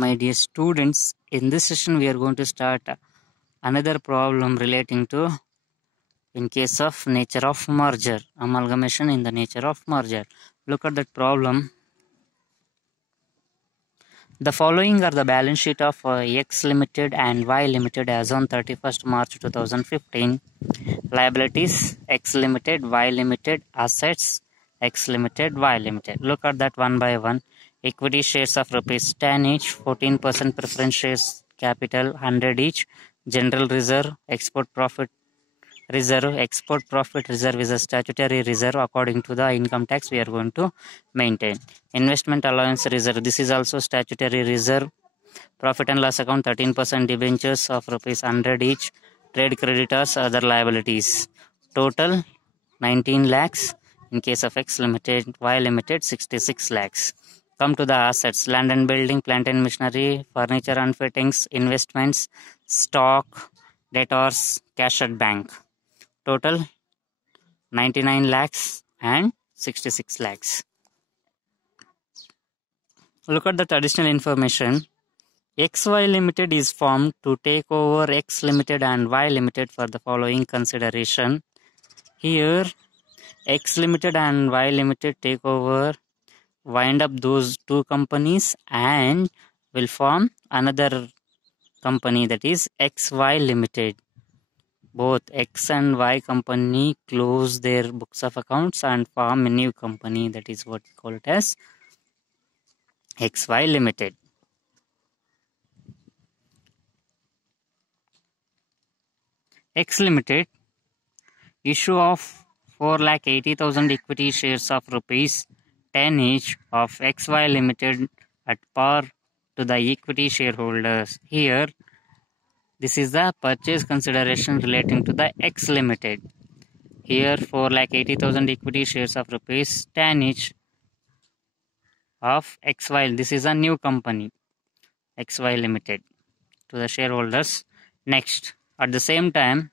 My dear students, in this session we are going to start another problem relating to in case of nature of merger, amalgamation in the nature of merger. Look at that problem. The following are the balance sheet of X Limited and Y Limited as on 31st March 2015. Liabilities X Limited, Y Limited, assets X Limited, Y Limited. Look at that one by one. Equity shares of rupees 10 each, 14% preference shares capital 100 each, general reserve, export profit reserve. Export profit reserve is a statutory reserve according to the income tax we are going to maintain. Investment allowance reserve, this is also statutory reserve. Profit and loss account 13% debentures of rupees 100 each, trade creditors, other liabilities. Total 19 lakhs. In case of X Limited, Y Limited 66 lakhs. Come to the assets: land and building, plant and machinery, furniture and fittings, investments, stock, debtors, cash at bank. Total 99 lakhs and 66 lakhs. Look at the additional information. XY Limited is formed to take over X Limited and Y Limited for the following consideration. Here, X Limited and Y Limited take over, wind up those two companies and will form another company, that is XY Limited. Both X and Y company close their books of accounts and form a new company, that is what we call it as XY Limited. X Limited issue of 4,80,000 equity shares of rupees 10 each of XY Limited at par to the equity shareholders. Here, this is the purchase consideration relating to the X Limited. Here, 4,80,000 equity shares of rupees 10 each of XY. This is a new company, XY Limited, to the shareholders. Next, at the same time,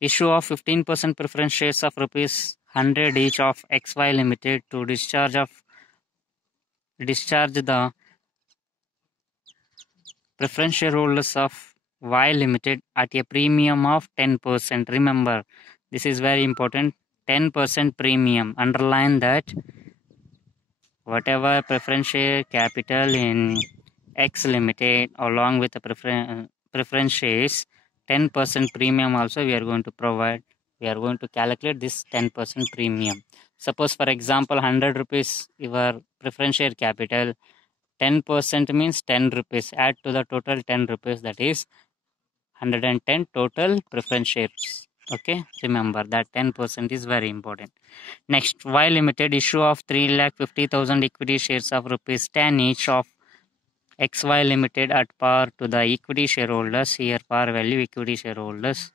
issue of 15% preference shares of rupees 100 each of XY Limited to discharge the preference shareholders of Y Limited at a premium of 10%. Remember, this is very important. 10% premium. Underline that. Whatever preference share capital in X Limited along with the preference shares, 10% premium also we are going to provide. We are going to calculate this 10% premium. Suppose for example 100 rupees your preference share capital, 10% means 10 rupees. Add to the total 10 rupees, that is 110 total preference shares. Okay, remember that 10% is very important. Next, Y Limited issue of 3,50,000 equity shares of rupees 10 each of XY Limited at par to the equity shareholders. Here par value equity shareholders.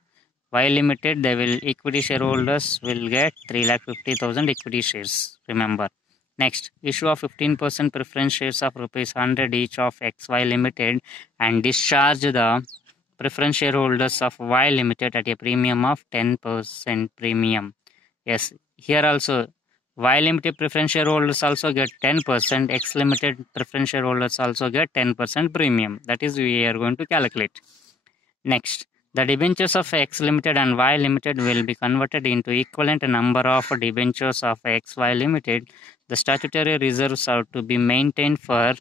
Y Limited, equity shareholders will get 3,50,000 equity shares. Remember. Next, issue of 15% preference shares of rupees 100 each of XY Limited and discharge the preference shareholders of Y Limited at a premium of 10% premium. Yes, here also Y Limited preference shareholders also get 10%, X Limited preference shareholders also get 10% premium. That is we are going to calculate. Next, the debentures of X Limited and Y Limited will be converted into equivalent number of debentures of XY Limited. The statutory reserves are to be maintained for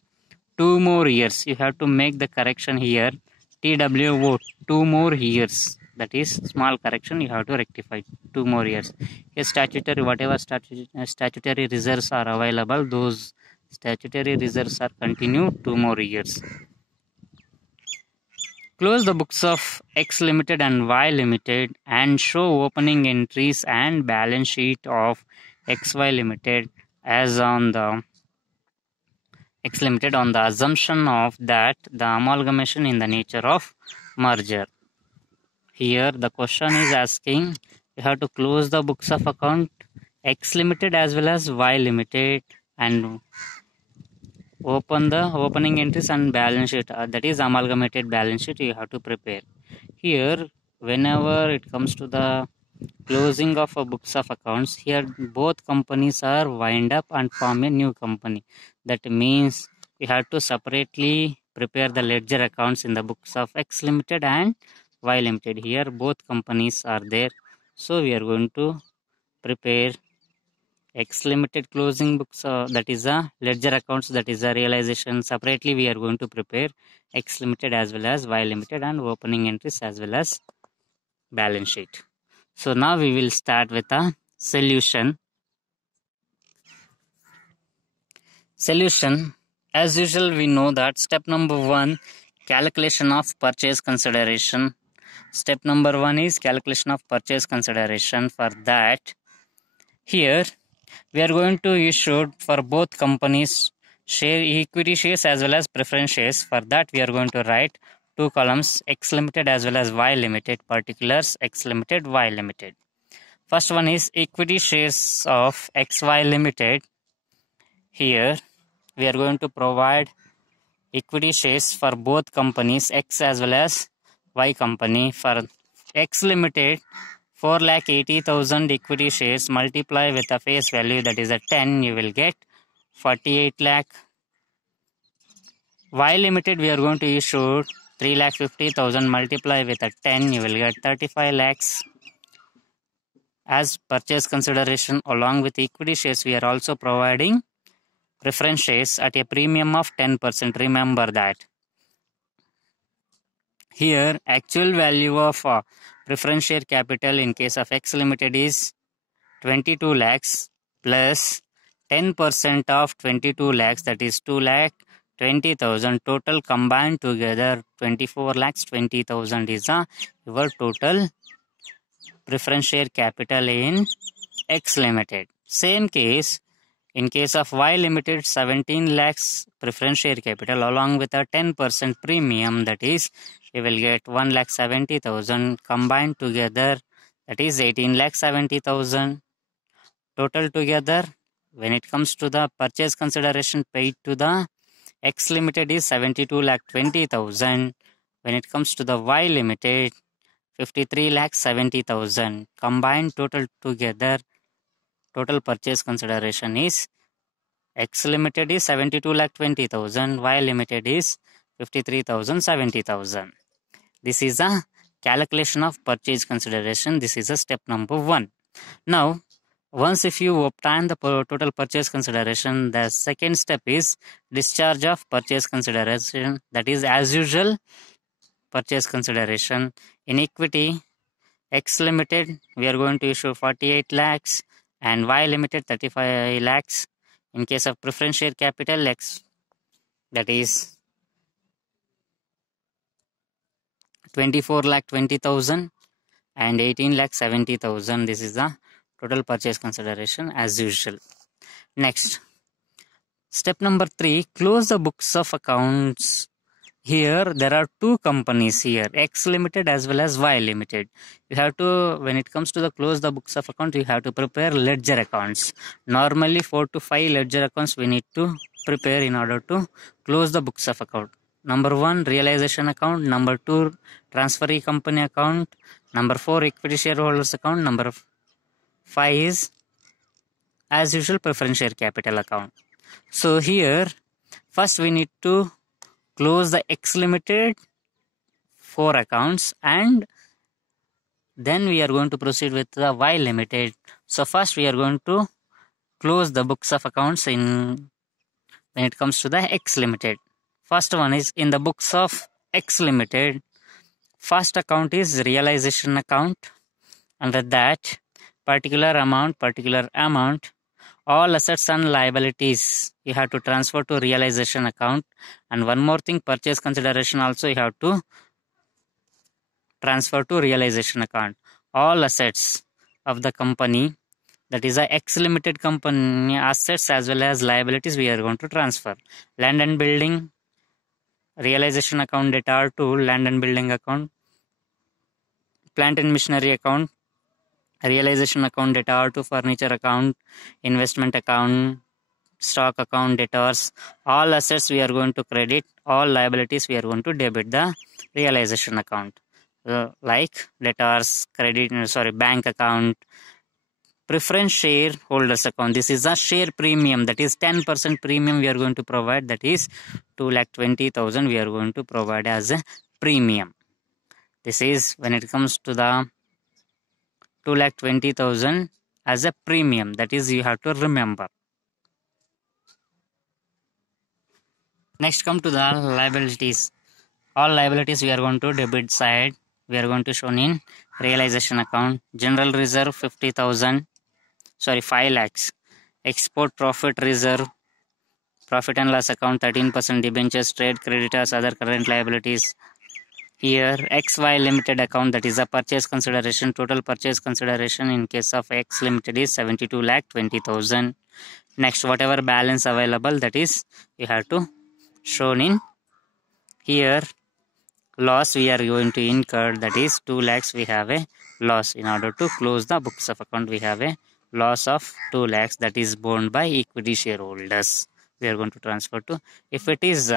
2 more years. You have to make the correction here. TWO, 2 more years. That is small correction you have to rectify. 2 more years. Here statutory, whatever statutory reserves are available, those statutory reserves are continued 2 more years. Close the books of X Limited and Y Limited and show opening entries and balance sheet of XY Limited as on the X Limited on the assumption of that the amalgamation in the nature of merger. Here the question is asking you have to close the books of account X Limited as well as Y Limited and open the opening entries and balance sheet, that is amalgamated balance sheet you have to prepare. Here whenever it comes to the closing of books of accounts, here both companies are wind up and form a new company. That means we have to separately prepare the ledger accounts in the books of X Limited and Y Limited. Here both companies are there. So we are going to prepare X Limited closing books, that is a ledger accounts, that is a realization. Separately we are going to prepare X Limited as well as Y Limited and opening entries as well as balance sheet. So now we will start with a solution. Solution. As usual, we know that step number 1, calculation of purchase consideration. Step number 1 is calculation of purchase consideration. For that, here we are going to issue for both companies share equity shares as well as preference shares. For that, we are going to write 2 columns, X Limited as well as Y Limited, particulars X Limited, Y Limited. First one is equity shares of XY Limited. Here we are going to provide equity shares for both companies, X as well as Y company. For X Limited, 4,80,000 equity shares, multiply with a face value that is a 10, you will get 48 lakh. Y Limited, we are going to issue 3,50,000, multiply with a 10, you will get 35 lakhs. As purchase consideration along with equity shares, we are also providing preference shares at a premium of 10%. Remember that. Here, actual value of preference share capital in case of X Limited is 22 lakhs plus 10% of 22 lakhs, that is 2 lakh 20,000. Total combined together 24 lakhs 20,000 is your total preference share capital in X Limited. Same case, in case of Y Limited, 17 lakhs preference share capital along with a 10% premium, that is, you will get 1,70,000 combined together, that is 18,70,000. Total together, when it comes to the purchase consideration paid to the X Limited is 72,20,000. When it comes to the Y Limited, 53,70,000. Combined total together, total purchase consideration is X Limited is 72,20,000, Y Limited is 53,70,000. This is a calculation of purchase consideration. This is a step number 1. Now, once if you obtain the total purchase consideration, the second step is discharge of purchase consideration. That is, as usual, purchase consideration. In equity, X Limited, we are going to issue 48 lakhs and Y Limited 35 lakhs. In case of preference share capital, X, that is 24,20,000 and 18,70,000. This is the total purchase consideration as usual. Next, step number 3, close the books of accounts. Here there are 2 companies here, X Limited as well as Y Limited. You have to, when it comes to the close the books of account, you have to prepare ledger accounts. Normally 4 to 5 ledger accounts we need to prepare in order to close the books of account. Number 1, realization account. Number 2, transferee company account. Number 4, equity shareholders account. Number 5 is, as usual, preference share capital account. So here, first we need to close the X Limited 4 accounts and then we are going to proceed with the Y Limited. So first we are going to close the books of accounts in when it comes to the X Limited. First one is in the books of X Limited. First account is realization account. Under that, particular amount, all assets and liabilities you have to transfer to realization account. And one more thing, purchase consideration also you have to transfer to realization account. All assets of the company, that is a X Limited company, assets as well as liabilities we are going to transfer. Land and building, realization account debtor to land and building account. Plant and machinery account, realization account debtor to furniture account, investment account, stock account, debtors. All assets we are going to credit, all liabilities we are going to debit the realization account. Like debtors, bank account, preference shareholders account. This is a share premium, that is 10% premium we are going to provide, that is 2,20,000 we are going to provide as a premium. This is when it comes to the 2,20,000 as a premium, that is you have to remember. Next come to the liabilities. All liabilities we are going to debit side. We are going to show in realization account. General reserve 50,000, sorry 5 lakhs. Export profit reserve, profit and loss account 13%, debentures, trade creditors, other current liabilities. Here XY Limited account, that is a purchase consideration. Total purchase consideration in case of X Limited is 72,20,000. Next, whatever balance available, that is you have to shown in here. Loss we are going to incur, that is 2 lakhs we have a loss. In order to close the books of account, we have a loss of 2 lakhs, that is borne by equity shareholders. We are going to transfer to, if it is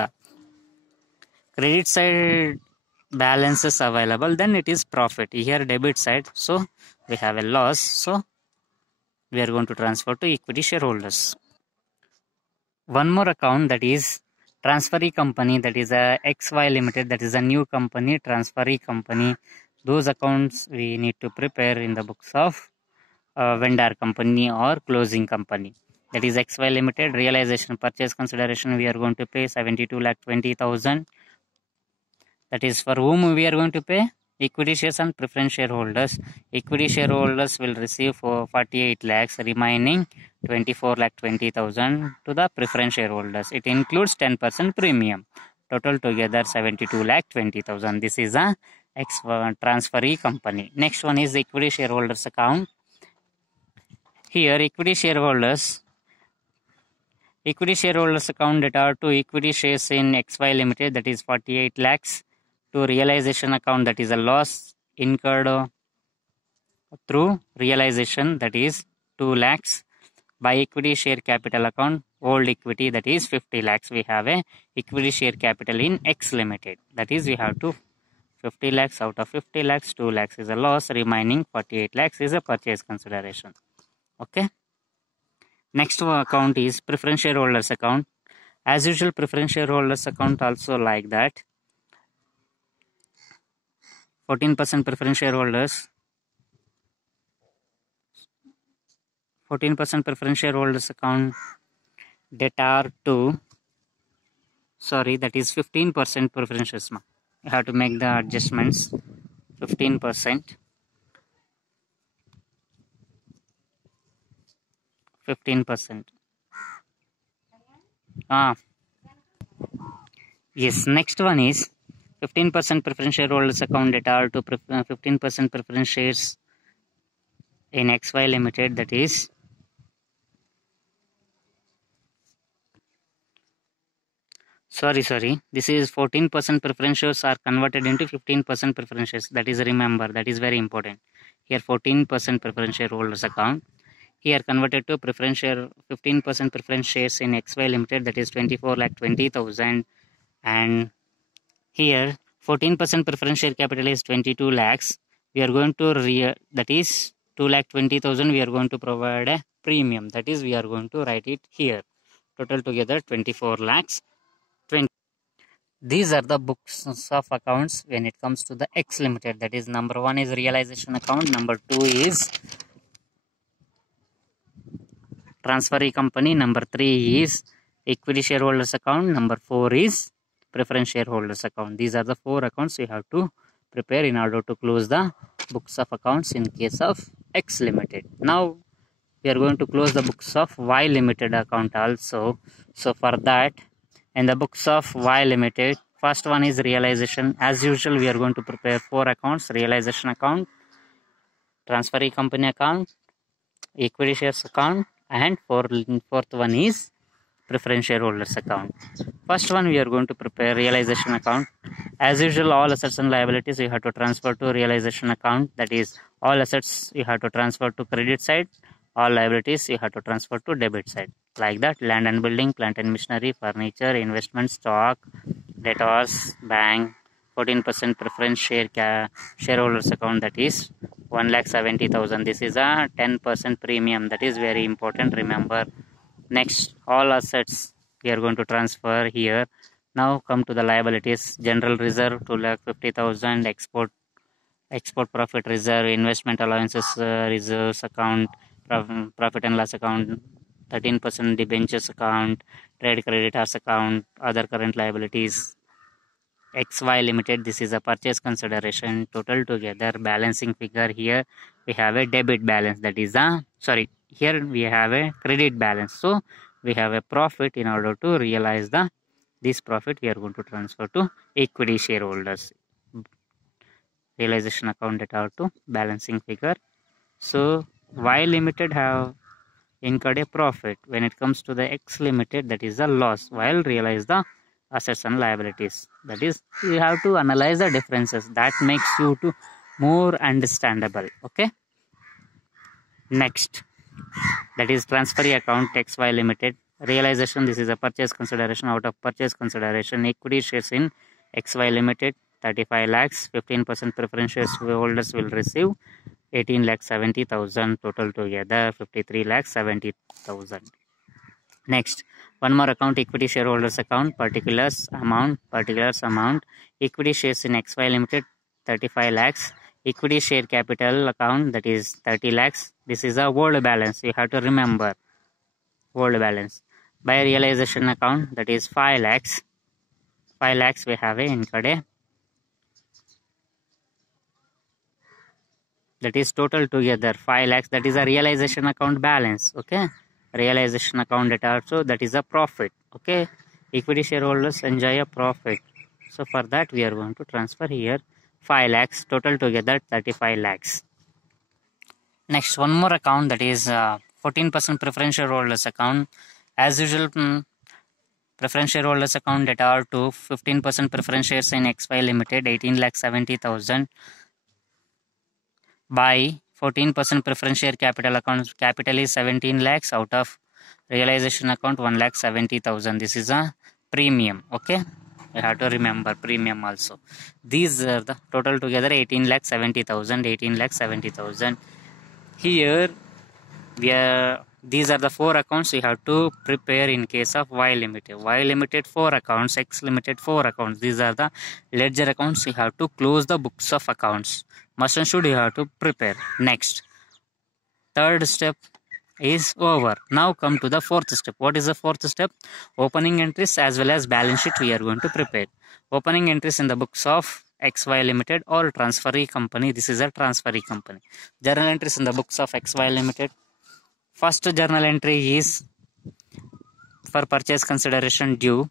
credit side balances available, then it is profit. Here debit side, so we have a loss, so we are going to transfer to equity shareholders. One more account, that is transferee company, that is a XY Limited, that is a new company, transferee company. Those accounts we need to prepare in the books of vendor company or closing company. That is XY Limited. Realization purchase consideration we are going to pay 72,20,000. That is for whom we are going to pay? Equity shares and preference shareholders. Equity shareholders will receive for 48 lakhs, remaining 24,20,000 to the preference shareholders. It includes 10% premium. Total together 72,20,000. This is a transferee company. Next one is equity shareholders account. Here equity shareholders account that are to equity shares in XY Limited, that is 48 lakhs. To realization account, that is a loss incurred through realization, that is 2 lakhs. By equity share capital account, old equity, that is 50 lakhs. We have a equity share capital in X Limited, that is we have to 50 lakhs. Out of 50 lakhs, 2 lakhs is a loss, remaining 48 lakhs is a purchase consideration. Okay. Next account is preference shareholders account. As usual, preference shareholders account also like that. 14% preference shareholders. 14% preference shareholders account that are to, sorry, that is 15% preferences. You have to make the adjustments. 15%. 15%. Yes, next one is 15% preference shareholders account that are to 15% preference shares in XY Limited, that is sorry, this is 14% preference shares are converted into 15% preference shares. That is, remember, that is very important. Here 14% preference shareholders account. Here converted to preference share, 15% preference shares in XY Limited, that is 24,20,000. And here 14% preference share capital is 22 lakhs. We are going to that is 2,20,000. We are going to provide a premium, that is we are going to write it here. Total together 24 lakhs. These are the books of accounts when it comes to the X Limited. That is, number 1 is realization account, number 2 is transferee company, number 3 is equity shareholders account, number 4 is preference shareholders account. These are the 4 accounts we have to prepare in order to close the books of accounts in case of X Limited. Now we are going to close the books of Y Limited account also. So for that, in the books of Y Limited, first one is realization. As usual, we are going to prepare 4 accounts: realization account, transferee company account, equity shares account, and fourth one is preference shareholders account. First one, we are going to prepare realization account. As usual, all assets and liabilities you have to transfer to realization account. That is, all assets you have to transfer to credit side, all liabilities you have to transfer to debit side. Like that, land and building, plant and machinery, furniture, investment, stock, debtors, bank, 14% preference shareholders account, that is 1,70,000. This is a 10% premium. That is very important. Remember. Next, all assets we are going to transfer here. Now come to the liabilities. General reserve 2,50,000. Export profit reserve, investment allowances reserves account, profit and loss account, 13% debentures account, trade creditors account, other current liabilities. XY Limited, this is a purchase consideration. Total together balancing figure, here we have a debit balance, that is a here we have a credit balance. So we have a profit. In order to realize this profit, we are going to transfer to equity shareholders. Realization account data to balancing figure. So Y Limited have incurred a profit. When it comes to the X Limited, that is a loss, while realize the assets and liabilities. That is, you have to analyze the differences. That makes you to more understandable. Okay. Next, that is transferee account XY Limited. Realization, this is a purchase consideration. Out of purchase consideration, equity shares in XY Limited 35 lakhs, 15% preference shares holders will receive 18,70,000, total together 53,70,000. Next, one more account, equity shareholders account, particulars amount, equity shares in XY Limited 35 lakhs, equity share capital account, that is 30 lakhs. This is a old balance, you have to remember, old balance. By realization account, that is 5 lakhs. 5 lakhs we have incurred. That is total together 5 lakhs. That is a realization account balance. Okay, realization account data also, that is a profit. Okay, equity shareholders enjoy a profit. So for that we are going to transfer here 5 lakhs. Total together 35 lakhs. Next, one more account, that is 14% preference shareholders account. As usual, preference shareholders account data are to 15% preference shares in XY Limited 18,70,000. By 14% preference share capital account, capital is 17 lakhs. Out of realization account 1,70,000. This is a premium. Okay, you have to remember premium also. These are the total together 18,70,000. Here these are the 4 accounts you have to prepare in case of Y Limited. Y Limited 4 accounts, X Limited 4 accounts. These are the ledger accounts. You have to close the books of accounts. Must and should you have to prepare. Next, third step is over. Now come to the fourth step. What is the fourth step? Opening entries as well as balance sheet we are going to prepare. Opening entries in the books of XY Limited or transferee company. This is a transferee company. Journal entries in the books of XY Limited. First journal entry is for purchase consideration due.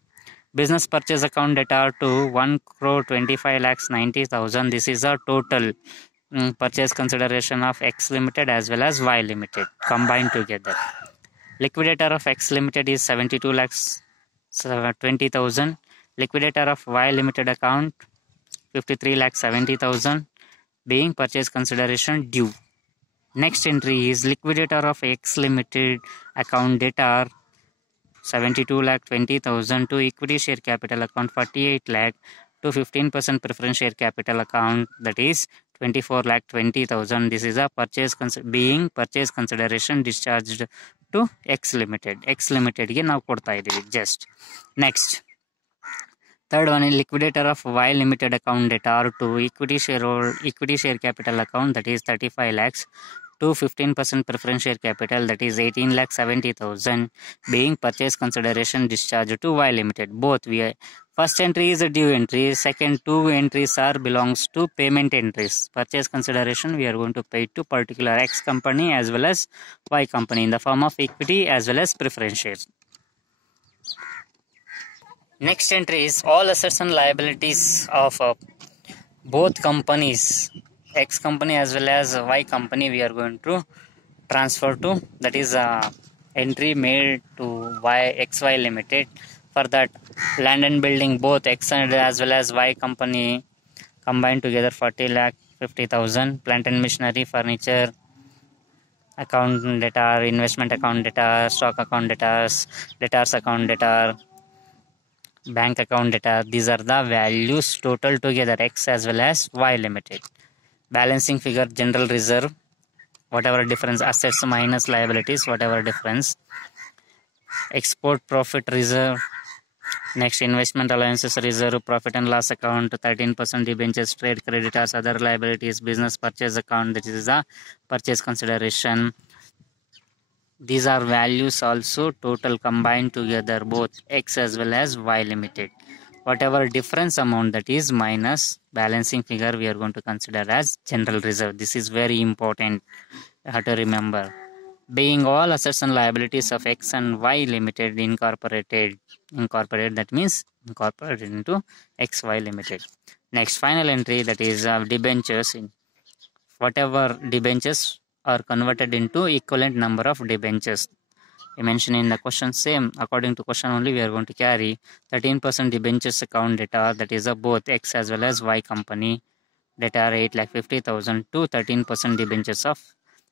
Business purchase account data to 1,25,90,000. This is a total purchase consideration of X Limited as well as Y Limited combined together. Liquidator of X Limited is 72,20,000. Liquidator of Y Limited account 53,70,000 being purchase consideration due. Next entry is liquidator of X Limited account data 72,20,000 to equity share capital account 48 lakh to 15% preference share capital account, that is 24,20,000. This is a purchase consideration discharged to X Limited. X Limited ಗೆ ನಾವು ಕೊಡ್ತಾ ಇದೀವಿ just. Next, third one is liquidator of Y Limited account data to equity share capital account, that is 35 lakhs to 15% preference share capital, that is 18,70,000 being purchase consideration discharged to Y Limited. Both first entry is a due entry, second 2 entries are belongs to payment entries. Purchase consideration we are going to pay to particular X company as well as Y company in the form of equity as well as preference shares. Next entry is all assets and liabilities of both companies, X company as well as Y company, we are going to transfer to, that is entry made to XY Limited. For that, land and building both X and as well as Y company combined together 40,50,000. Plant and machinery, furniture account data, investment account data, stock account data, debtors account data, bank account data. These are the values total together X as well as Y Limited. Balancing figure, general reserve, whatever difference, assets minus liabilities, whatever difference. Export profit reserve. Next, investment allowances reserve, profit and loss account, 13% debentures, trade creditors, other liabilities, business purchase account, that is the purchase consideration. These are values also total combined together, both X as well as Y limited. Whatever difference amount, that is minus balancing figure, we are going to consider as general reserve. This is very important. You have to remember. Being all assets and liabilities of X and Y limited incorporated, that means incorporated into XY limited. Next, final entry, that is debentures. Whatever debentures are converted into equivalent number of debentures. I mentioned in the question, same according to question only, we are going to carry 13% debentures account data, that is both X as well as Y company, that are 8,50,000 to 13% debentures of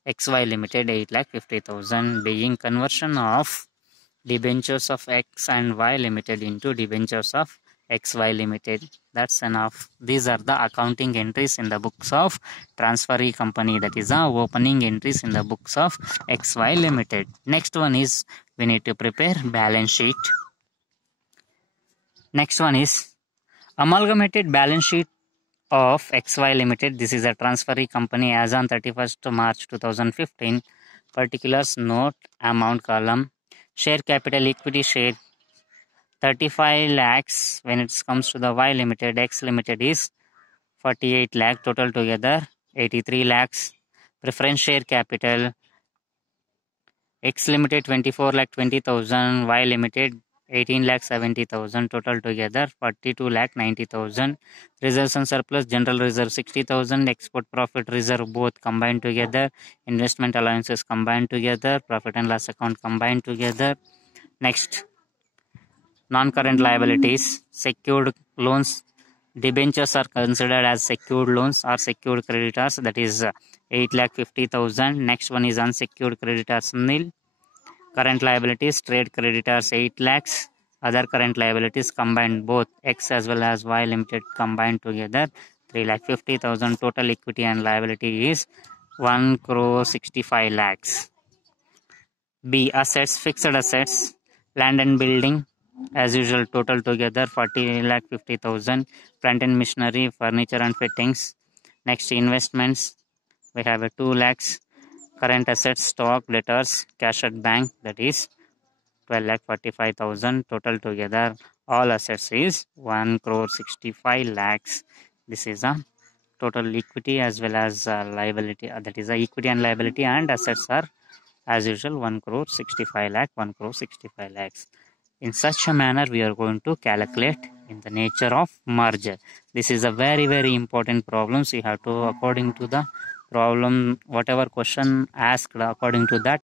XY limited, 8,50,000, being conversion of debentures of X and Y limited into debentures of XY limited. That's enough. These are the accounting entries in the books of transferee company, that is the opening entries in the books of XY limited. Next one is we need to prepare balance sheet. Next one is amalgamated balance sheet of XY limited. This is a transferee company as on 31st March 2015. Particulars, note, amount column. Share capital, equity share 35 lakhs. When it comes to the Y limited, X limited is 48 lakh, total together 83 lakhs. Preference share capital, X limited 24 lakh 20,000, Y limited 18 lakh 70,000, total together 42 lakh 90,000. Reserves and surplus, general reserve 60,000, export profit reserve both combined together, investment allowances combined together, profit and loss account combined together. Next, non-current liabilities, secured loans, debentures are considered as secured loans or secured creditors, that is 8,50,000. Next one is unsecured creditors nil. Current liabilities, trade creditors 8 lakhs, other current liabilities combined, both X as well as Y limited combined together 3,50,000. Total equity and liability is 1 crore 65 lakhs. B, assets, fixed assets, land and building, as usual, total together 40,50,000. Plant and machinery, furniture and fittings. Next, investments, we have a 2 lakhs. Current assets, stock, debtors, cash at bank, that is 12,45,000. Total together, all assets is 1 crore 65 lakhs. This is a total equity as well as liability. That is the equity and liability and assets are as usual 1 crore 65 lakh, 1 crore 65 lakhs. In such a manner, we are going to calculate in the nature of merger. This is a very, very important problem. So you have to, according to the problem, whatever question asked, according to that